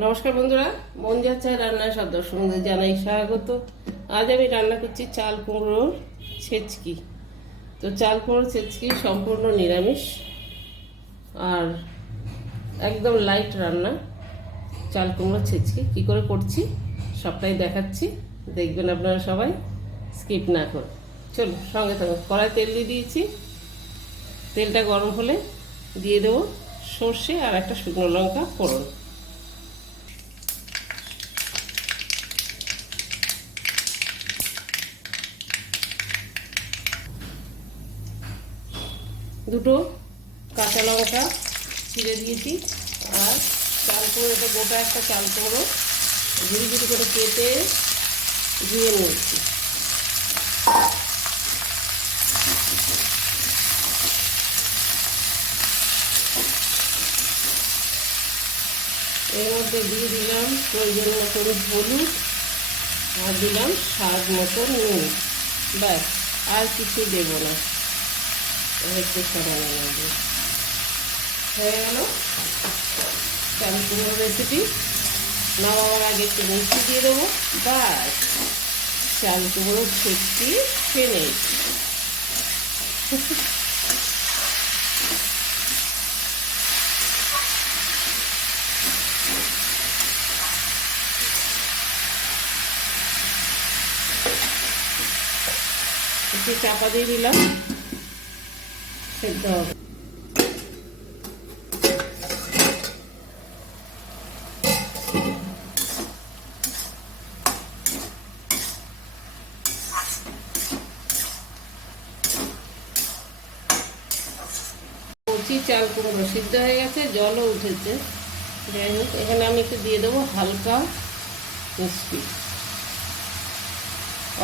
নমস্কার বন্ধুরা, মন যাচ্ছে রান্নায় সব দর্শকদের জানাই স্বাগত। আজ আমি রান্না করছি চাল কুমড়োর ছেচকি। তো চাল কুমড়োর ছেচকি সম্পূর্ণ নিরামিষ আর একদম লাইট রান্না। চাল কুমড়োর ছেচকি কী করে করছি সবটাই দেখাচ্ছি, দেখবেন আপনারা সবাই, স্কিপ না করে। চলো সঙ্গে থাকুন। কড়াই তেল দিয়ে দিয়েছি, তেলটা গরম হলে দিয়ে দেবো সর্ষে আর একটা শুকনো লঙ্কা ফোড়ন। দুটো কাঁচা লঙ্কা ছিঁড়ে দিয়েছি আর চাল কুমড়ো, এটা গোটা একটা চাল কুমড়ো ঝুড়ি ঝুড়ি করে কেটে ধুয়ে নিয়েছি। এর মধ্যে দিয়ে দিলাম প্রয়োজন মতন হলুদ আর দিলাম স্বাদ মতন নুন। ব্যাস, আর কিছু দেবো না। একটু সামান্য লাগবে। হয়ে গেল চাল কুমড়োর রেসিপি। নামাবার আগে একটু মিষ্টি দিয়ে দেবো। ব্যাস, চাল কুমড়োর ছেচকি ফিনিশ। একটু চাপা দিয়ে দিলাম, সেদ্ধ হবে। কচি চাল কুমড়ো সিদ্ধ হয়ে গেছে, জলও উঠেছে। যাই হোক, এখানে আমি একটু দিয়ে দেবো হালকা মিষ্টি,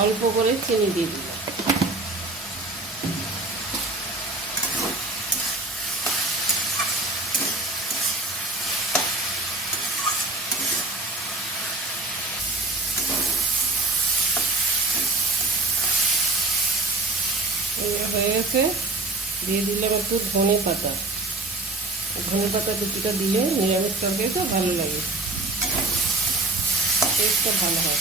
অল্প করে চিনি দিয়ে দিলাম। হয়ে গেছে, দিয়ে দিলাম একটু ধনে পাতা। ধনে পাতা কুচিটা দিলে নিরামিষ তরকারিটা ভালো লাগে, টেস্টটা ভালো হয়।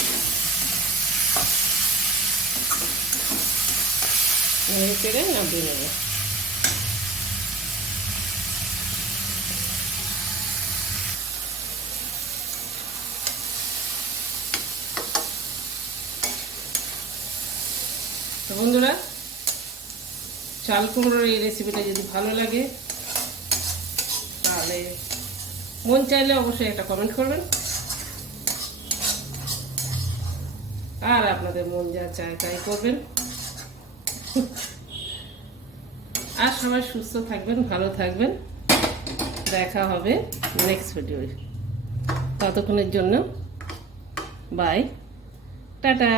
নেড়ে চেড়ে নামিয়ে নেব। তো বন্ধুরা, চাল কুমড়োর এই রেসিপিটা যদি ভালো লাগে তাহলে মন চাইলে অবশ্যই একটা কমেন্ট করবেন। আর আপনাদের মন যা চায় তাই করবেন। আর সবাই সুস্থ থাকবেন, ভালো থাকবেন। দেখা হবে নেক্সট ভিডিও। ততক্ষণের জন্য বাই, টাটা।